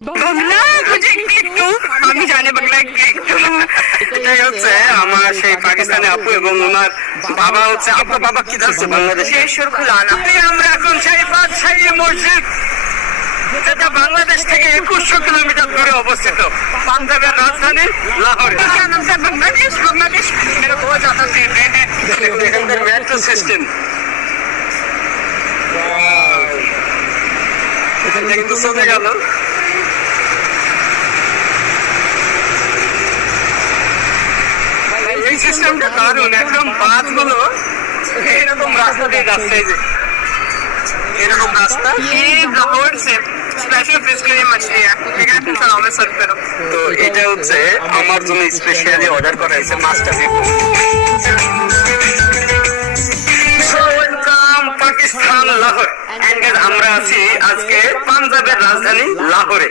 বাংলা বুঝে একটু আমি জানি বাংলা একটু এটাই হচ্ছে আমার সেই পাকিস্তানি আপু এবং ওনার বাবা হচ্ছে আপনার বাবা কি যাচ্ছে বাংলাদেশে খুলানা আমরা এখন সেই বাদশাহী মসজিদ যেটা বাংলাদেশ থেকে 2100 কিলোমিটার দূরে অবস্থিত পাঞ্জাবের রাজধানী লাহোরে বাংলাদেশ বাংলাদেশ मेरे को जाता है এখানকার মেট্রো সিস্টেম এটা কিন্তু চলে গেল এই সিস্টেমটা দারুণ একদম বাসগুলো এরকম রাস্তা দিয়ে যাচ্ছে এই যে এরকম রাস্তা ये लाहौर से स्पेशल फिश के लिए मछली है ठीक है सलाम में सर्व करो তো এটা হচ্ছে আমার জন্য স্পেশালি অর্ডার করা হয়েছে মাছটা দেখুন ওয়েলকাম পাকিস্তান লাহোর আমরা আছি আজকে পাঞ্জাবের রাজধানী লাহোরে